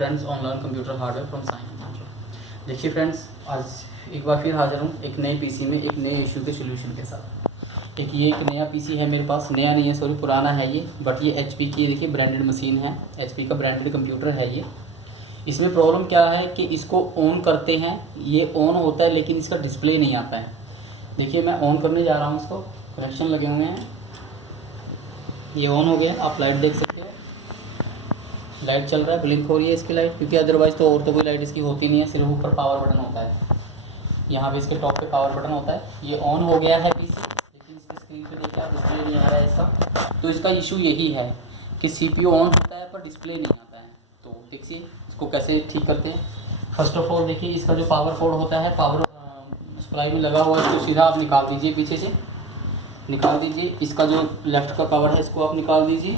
Friends online computer hardware from science. देखिए friends, आज एक बार फिर हाजिर हूँ एक नए पीसी में एक नए इशू के सॉल्यूशन के साथ। एक नया पीसी है मेरे पास, नया नहीं है सॉरी पुराना है ये, बट ये एचपी की देखिए ब्रांडेड मशीन है, एचपी का ब्रांडेड कंप्यूटर है ये। इसमें प्रॉब्लम क्या है कि इसको ऑन करते हैं, ये ऑन होता है लेकिन इसका डिस्प्ले नहीं आता है। देखिए मैं ऑन करने जा रहा हूँ, इसको कनेक्शन लगे हुए हैं, ये ऑन हो गया, आप लाइट देख सकते हो, लाइट चल रहा है, ब्लिंक हो रही है इसकी लाइट, क्योंकि अदरवाइज़ तो और तो कोई लाइट इसकी होती नहीं है, सिर्फ ऊपर पावर बटन होता है, यहाँ पे इसके टॉप पे पावर बटन होता है। ये ऑन हो गया है पीसी, लेकिन इसकी स्क्रीन पे देखिए आप डिस्प्ले नहीं आ रहा है इसका। तो इसका इशू यही है कि सीपीयू ऑन होता है पर डिस्प्ले नहीं आता है। तो देखिए इसको कैसे ठीक करते हैं। फर्स्ट ऑफ ऑल देखिए इसका जो पावर पोर्ट होता है, पावर सप्लाई में लगा हुआ है, इसको सीधा आप निकाल दीजिए, पीछे से निकाल दीजिए। इसका जो लेफ़्ट का कवर है इसको आप निकाल दीजिए।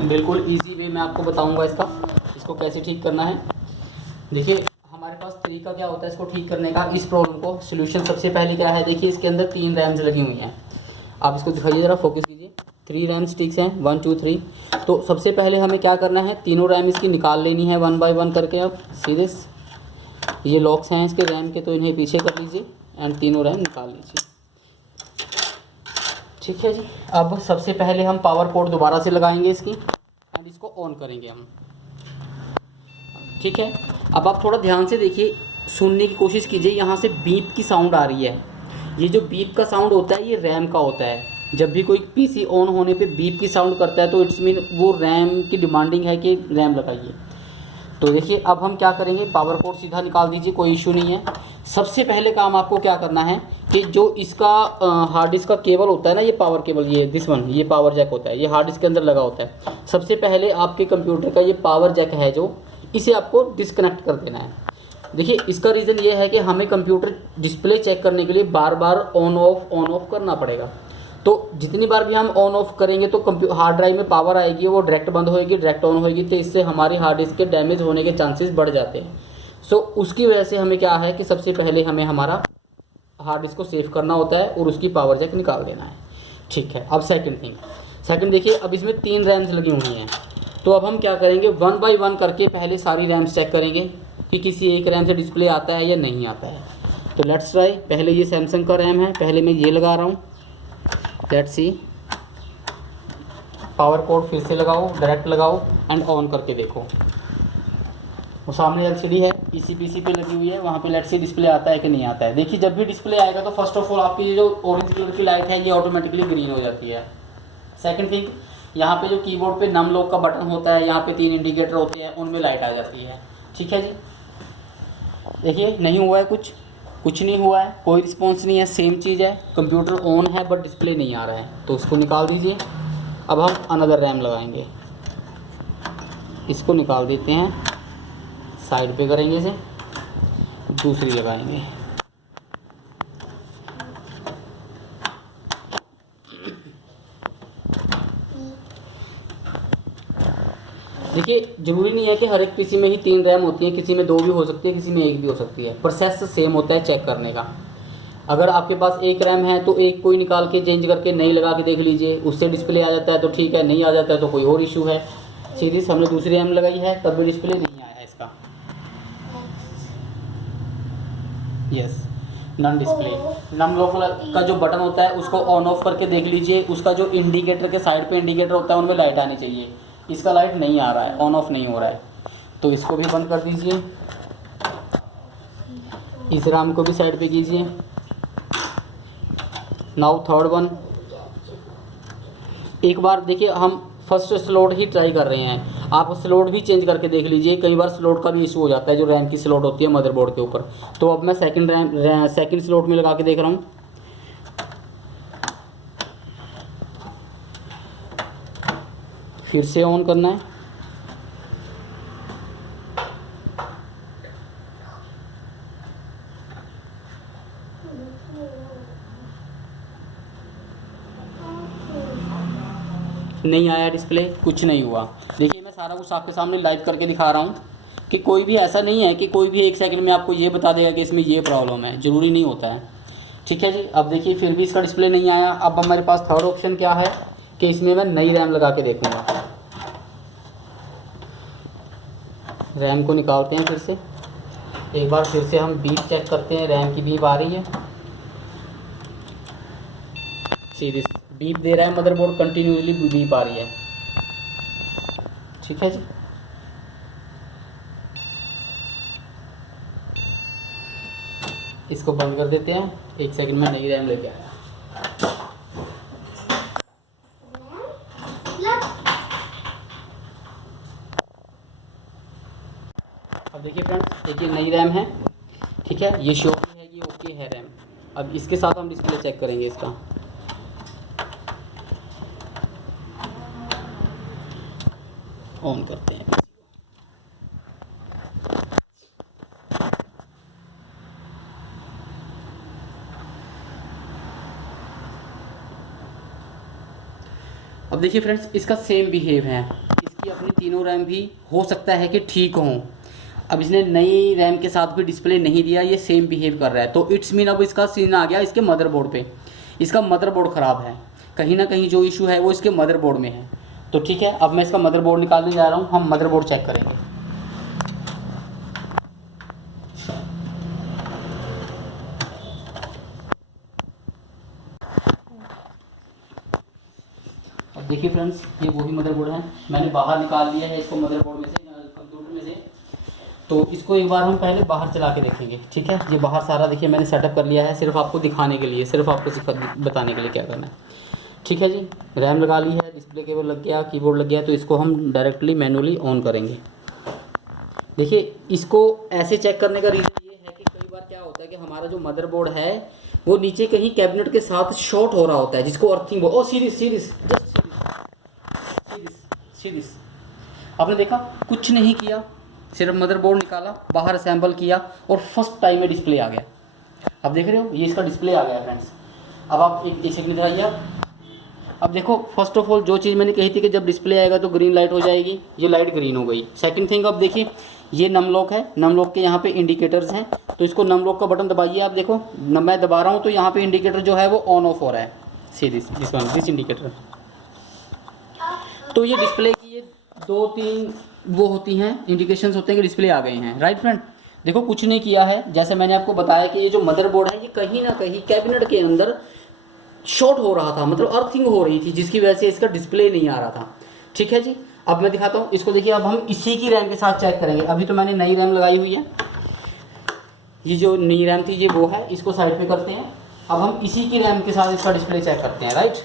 बिल्कुल इजी वे मैं आपको बताऊंगा इसको कैसे ठीक करना है। देखिए हमारे पास तरीका क्या होता है इसको ठीक करने का, इस प्रॉब्लम को सॉल्यूशन सबसे पहले क्या है, देखिए इसके अंदर 3 रैम्स लगी हुई हैं। आप इसको दिखाइए ज़रा, फोकस कीजिए। 3 रैम स्टिक्स हैं, 1 2 3। तो सबसे पहले हमें क्या करना है, तीनों रैम इसकी निकाल लेनी है 1 बाय 1 करके। अब सीधे ये लॉक्स हैं इसके रैम के, तो इन्हें पीछे कर लीजिए एंड तीनों रैम निकाल लीजिए। ठीक है जी। अब सबसे पहले हम पावर पोर्ट दोबारा से लगाएंगे इसकी एंड इसको ऑन करेंगे हम। ठीक है, अब आप थोड़ा ध्यान से देखिए, सुनने की कोशिश कीजिए। यहाँ से बीप की साउंड आ रही है, ये जो बीप का साउंड होता है ये रैम का होता है। जब भी कोई पीसी ऑन होने पे बीप की साउंड करता है तो इट्स मीन वो रैम की डिमांडिंग है कि रैम लगाइए। तो देखिए अब हम क्या करेंगे, पावर पोर्ट सीधा निकाल दीजिए, कोई इशू नहीं है। सबसे पहले काम आपको क्या करना है कि जो इसका हार्ड डिस्क का केबल होता है ना, ये पावर केबल, ये दिस वन, ये पावर जैक होता है, ये हार्ड डिस्क के अंदर लगा होता है। सबसे पहले आपके कंप्यूटर का ये पावर जैक है जो, इसे आपको डिस्कनेक्ट कर देना है। देखिए इसका रीज़न ये है कि हमें कंप्यूटर डिस्प्ले चेक करने के लिए बार बार ऑन ऑफ करना पड़ेगा। तो जितनी बार भी हम ऑन ऑफ करेंगे तो हार्ड ड्राइव में पावर आएगी, वो डायरेक्ट बंद होएगी, डायरेक्ट ऑन होएगी, तो इससे हमारी हार्ड डिस्क के डैमेज होने के चांसेस बढ़ जाते हैं। सो उसकी वजह से हमें क्या है कि सबसे पहले हमें हमारा हार्ड डिस्क को सेव करना होता है और उसकी पावर जैक निकाल देना है। ठीक है, अब सेकंड देखिए, अब इसमें 3 रैम्स लगी हुई हैं। तो अब हम क्या करेंगे, 1 बाय 1 करके पहले सारी रैम्स चेक करेंगे कि किसी एक रैम से डिस्प्ले आता है या नहीं आता है। तो लेट्स ट्राई। पहले ये सैमसंग का रैम है, पहले मैं ये लगा रहा हूँ, लेट्स सी। पावर कोड फिर से लगाओ, डायरेक्ट लगाओ एंड ऑन करके देखो। वो सामने एलसीडी है, इसी पीसी पे लगी हुई है, वहाँ पे लेट्स सी डिस्प्ले आता है कि नहीं आता है। देखिए जब भी डिस्प्ले आएगा तो फर्स्ट ऑफ ऑल आपकी ये जो ऑरेंज कलर की लाइट है ये ऑटोमेटिकली ग्रीन हो जाती है। सेकंड थिंग, यहाँ पे जो कीबोर्ड पे नम लॉक का बटन होता है, यहाँ पे 3 इंडिकेटर होते हैं, उनमें लाइट आ जाती है। ठीक है जी। देखिए नहीं हुआ है, कुछ नहीं हुआ है, कोई रिस्पॉन्स नहीं है, सेम चीज़ है, कंप्यूटर ऑन है बट डिस्प्ले नहीं आ रहा है। तो उसको निकाल दीजिए। अब हम अनदर रैम लगाएंगे, इसको निकाल देते हैं, साइड पे करेंगे इसे, दूसरी लगाएंगे। देखिए ज़रूरी नहीं है कि हर एक पीसी में ही 3 रैम होती है, किसी में 2 भी हो सकती है, किसी में 1 भी हो सकती है। प्रोसेस सेम होता है चेक करने का। अगर आपके पास 1 रैम है तो एक कोई निकाल के चेंज करके नई लगा के देख लीजिए, उससे डिस्प्ले आ जाता है तो ठीक है, नहीं आ जाता है तो कोई और इशू है। सीधी हमने दूसरी रैम लगाई है तब भी डिस्प्ले नहीं आया है इसका। Yes, non display. Num lock का जो बटन होता है उसको ऑन ऑफ करके देख लीजिए, उसका जो इंडिकेटर के साइड पे इंडिकेटर होता है उनमें लाइट आनी चाहिए। इसका लाइट नहीं आ रहा है, ऑन ऑफ नहीं हो रहा है, तो इसको भी बंद कर दीजिए। इस रैम को भी साइड पे कीजिए। Now third one. एक बार देखिए हम फर्स्ट स्लॉट ही ट्राई कर रहे हैं, आप स्लॉट भी चेंज करके देख लीजिए, कई बार स्लॉट का भी इशू हो जाता है, जो रैम की स्लॉट होती है मदरबोर्ड के ऊपर। तो अब मैं सेकंड स्लॉट में लगा के देख रहा हूँ। फिर से ऑन करना है। नहीं आया डिस्प्ले, कुछ नहीं हुआ। देखिए मैं सारा कुछ आपके सामने लाइव करके दिखा रहा हूँ कि कोई भी ऐसा नहीं है कि कोई भी 1 सेकंड में आपको ये बता देगा कि इसमें ये प्रॉब्लम है, ज़रूरी नहीं होता है। ठीक है जी। अब देखिए फिर भी इसका डिस्प्ले नहीं आया। अब हमारे पास थर्ड ऑप्शन क्या है कि इसमें मैं नई रैम लगा के देखूँगा। रैम को निकालते हैं फिर से, एक बार फिर से हम बीप चेक करते हैं। रैम की बीप आ रही है, सीरीज बीप दे रहा है मदरबोर्ड, कंटिन्यूसली बीप आ रही है। ठीक है जी, इसको बंद कर देते हैं। 1 सेकंड में नई रैम लेके आया। अब देखिए फ्रेंड्स, देखिए नई रैम है। ठीक है, ये शो है, ये ओके है रैम। अब इसके साथ हम डिस्प्ले चेक करेंगे इसका। ऑन करते हैं। अब देखिए फ्रेंड्स, इसका सेम बिहेव है। इसकी अपनी तीनों रैम भी हो सकता है कि ठीक हों। अब इसने नई रैम के साथ भी डिस्प्ले नहीं दिया, ये सेम बिहेव कर रहा है। तो इट्स मीन अब इसका सीन आ गया इसके मदरबोर्ड पे। इसका मदरबोर्ड ख़राब है, कहीं ना कहीं जो इशू है वो इसके मदरबोर्ड में है। तो ठीक है, अब मैं इसका मदरबोर्ड निकालने जा रहा हूँ। हम मदरबोर्ड चेक करेंगे। अब देखिए फ्रेंड्स, ये वही मदरबोर्ड है। मैंने बाहर निकाल लिया है इसको मदरबोर्ड में से, कंप्यूटर में से। तो इसको एक बार हम पहले बाहर चला के देखेंगे। ठीक है, ये बाहर सारा देखिए मैंने सेटअप कर लिया है, सिर्फ आपको दिखाने के लिए, सिर्फ आपको बताने के लिए क्या करना है। ठीक है जी, रैम लगा ली है, डिस्प्ले केबल लग गया, कीबोर्ड लग गया। तो इसको हम डायरेक्टली मैनुअली ऑन करेंगे। देखिए, इसको ऐसे चेक करने का रीज़न ये है कि कई बार क्या होता है कि हमारा जो मदरबोर्ड है वो नीचे कहीं कैबिनेट के साथ शॉर्ट हो रहा होता है, जिसको अर्थिंग ओ सीरीज आपने देखा, कुछ नहीं किया, सिर्फ मदरबोर्ड निकाला, बाहर असेंबल किया और फर्स्ट टाइम में डिस्प्ले आ गया। अब देख रहे हो, ये इसका डिस्प्ले आ गया फ्रेंड्स। अब आप एक सेकंड दिखाइए। अब देखो, फर्स्ट ऑफ ऑल जो चीज़ मैंने कही थी कि जब डिस्प्ले आएगा तो ग्रीन लाइट हो जाएगी, ये लाइट ग्रीन हो गई। सेकंड थिंग, अब देखिए ये नम लॉक है, नम लॉक के यहाँ पे इंडिकेटर्स हैं। तो इसको नम लॉक का बटन दबाइए। आप देखो, मैं दबा रहा हूँ तो यहाँ पे इंडिकेटर जो है वो ऑन ऑफ हो रहा है। See this indicator. तो ये डिस्प्ले की ये 2-3 वो होती हैं, इंडिकेशंस होते हैं कि डिस्प्ले आ गए हैं। राइट फ्रेंड, देखो कुछ नहीं किया है। जैसे मैंने आपको बताया कि ये जो मदरबोर्ड है ये कहीं ना कहीं कैबिनेट के अंदर शॉर्ट हो रहा था, मतलब अर्थिंग हो रही थी, जिसकी वजह से इसका डिस्प्ले नहीं आ रहा था। ठीक है जी, अब मैं दिखाता हूँ इसको। देखिए, अब हम इसी की रैम के साथ चेक करेंगे। अभी तो मैंने नई रैम लगाई हुई है, ये जो नई रैम थी ये वो है, इसको साइड पे करते हैं। अब हम इसी की रैम के साथ इसका डिस्प्ले चेक करते हैं। राइट,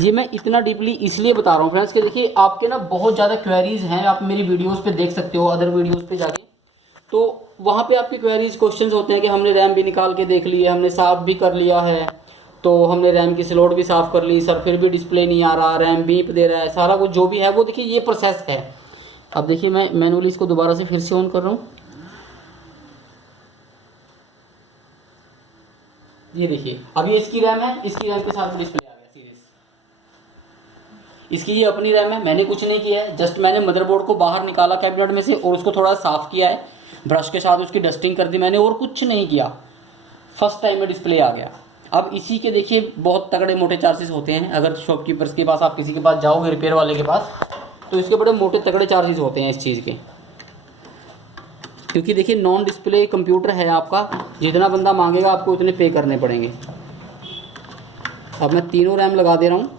ये मैं इतना डीपली इसलिए बता रहा हूँ फ्रेंड्स कि देखिए आपके ना बहुत ज़्यादा क्वेरीज हैं, आप मेरी वीडियोस पे देख सकते हो, अदर वीडियोस पे जाके। तो वहाँ पे आपकी क्वेरीज क्वेश्चंस होते हैं कि हमने रैम भी निकाल के देख ली है, हमने साफ़ भी कर लिया है, तो हमने रैम की स्लॉट भी साफ़ कर ली सर, फिर भी डिस्प्ले नहीं आ रहा, रैम बीप दे रहा है, सारा कुछ जो भी है वो देखिए ये प्रोसेस है। अब देखिए, मैं मैनुअली इसको दोबारा से फिर से ऑन कर रहा हूँ। ये देखिए, अब ये इसकी रैम है, इसकी रैम के साथ डिस्प्ले आ गया सीरीज। इसकी ये अपनी रैम है, मैंने कुछ नहीं किया है, जस्ट मैंने मदरबोर्ड को बाहर निकाला कैबिनेट में से और उसको थोड़ा साफ़ किया है, ब्रश के साथ उसकी डस्टिंग कर दी मैंने, और कुछ नहीं किया। फर्स्ट टाइम में डिस्प्ले आ गया। अब इसी के देखिए बहुत तगड़े मोटे चार्जेस होते हैं। अगर शॉपकीपर्स के पास आप किसी के पास जाओगे, रिपेयर वाले के पास, तो इसके बड़े मोटे तगड़े चार्जेस होते हैं इस चीज़ के। क्योंकि देखिए नॉन डिस्प्ले कंप्यूटर है आपका, जितना बंदा मांगेगा आपको उतने पे करने पड़ेंगे। अब मैं तीनों रैम लगा दे रहा हूँ।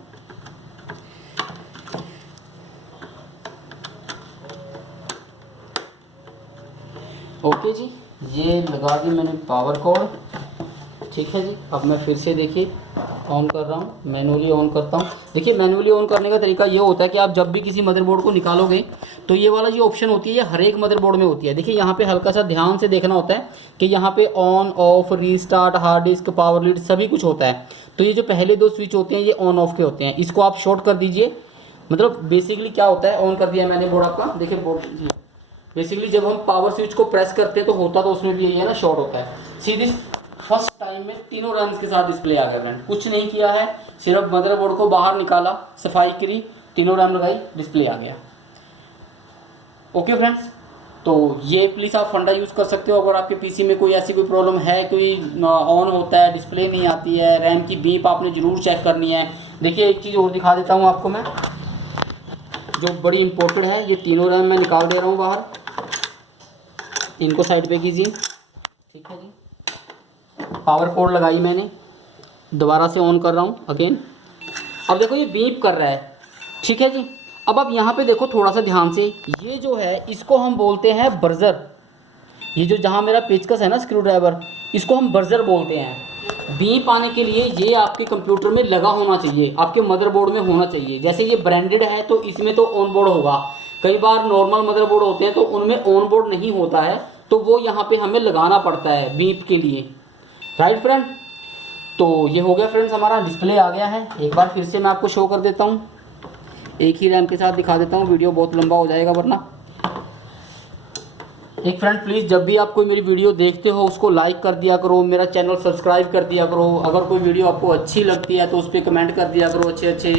ओके जी, ये लगा दी मैंने पावर कॉर्ड। ठीक है जी, अब मैं फिर से देखिए ऑन कर रहा हूँ, मैनुअली ऑन करता हूँ। देखिए मैनुअली ऑन करने का तरीका ये होता है कि आप जब भी किसी मदरबोर्ड को निकालोगे तो ये वाला जो ऑप्शन होती है ये हर एक मदरबोर्ड में होती है। देखिए यहाँ पे हल्का सा ध्यान से देखना होता है कि यहाँ पे on off, restart, hard disk, power lead सभी कुछ होता है। तो ये जो पहले 2 स्विच होते हैं ये ऑन ऑफ के होते हैं, इसको आप शॉर्ट कर दीजिए। मतलब बेसिकली क्या होता है, ऑन कर दिया मैंने बोर्ड आपका, देखिए बोर्ड बेसिकली जब हम पावर स्विच को प्रेस करते हैं तो होता तो उसमें भी यही है ना, शॉर्ट होता है। सीधी फर्स्ट टाइम में तीनों रैम्स के साथ डिस्प्ले आ गया फ्रेंड, कुछ नहीं किया है, सिर्फ मदरबोर्ड को बाहर निकाला, सफाई करी, तीनों रैम लगाई, डिस्प्ले आ गया। ओके फ्रेंड्स, तो ये प्लीज़ आप फंडा यूज़ कर सकते हो अगर आपके पीसी में कोई ऐसी कोई प्रॉब्लम है, कोई ऑन होता है, डिस्प्ले नहीं आती है, रैम की बीप आपने ज़रूर चेक करनी है। देखिए एक चीज़ और दिखा देता हूँ आपको मैं, जो बड़ी इम्पोर्टेंट है। ये तीनों रैम मैं निकाल दे रहा हूँ बाहर, इनको साइड पे कीजिए। ठीक है जी, पावर कोड लगाई मैंने, दोबारा से ऑन कर रहा हूँ अगेन। अब देखो ये बीप कर रहा है, ठीक है जी। अब आप यहाँ पे देखो थोड़ा सा ध्यान से, ये जो है इसको हम बोलते हैं बर्जर। ये जो जहाँ मेरा पेचकस है ना स्क्रू ड्राइवर, इसको हम बर्जर बोलते हैं। बीप आने के लिए ये आपके कंप्यूटर में लगा होना चाहिए, आपके मदरबोर्ड में होना चाहिए। जैसे ये ब्रांडेड है तो इसमें तो ऑन बोर्ड होगा, कई बार नॉर्मल मदरबोर्ड होते हैं तो उनमें ऑन बोर्ड नहीं होता है, तो वो यहाँ पे हमें लगाना पड़ता है बीप के लिए, राइट फ्रेंड। तो ये हो गया फ्रेंड्स, हमारा डिस्प्ले आ गया है। एक बार फिर से मैं आपको शो कर देता हूँ, एक ही रैम के साथ दिखा देता हूँ, वीडियो बहुत लंबा हो जाएगा वरना। एक फ्रेंड प्लीज़ जब भी आप कोई मेरी वीडियो देखते हो उसको लाइक कर दिया करो, मेरा चैनल सब्सक्राइब कर दिया करो। अगर कोई वीडियो आपको अच्छी लगती है तो उस पर कमेंट कर दिया करो अच्छे,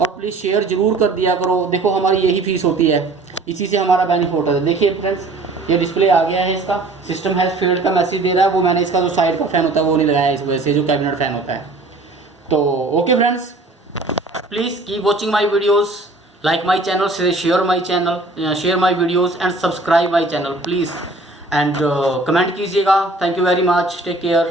और प्लीज़ शेयर ज़रूर कर दिया करो। देखो हमारी यही फीस होती है, इसी से हमारा बेनिफिट है। देखिए फ्रेंड्स ये डिस्प्ले आ गया है, इसका सिस्टम हैज़ फेल्ड का मैसेज दे रहा है। वो मैंने इसका जो साइड का फ़ैन होता है वो नहीं लगाया इस वजह से, जो कैबिनेट फ़ैन होता है। तो okay friends, please keep watching my videos, like my channel, share my channel, share my videos and subscribe my channel please, and comment कीजिएगा। Thank you very much, take care.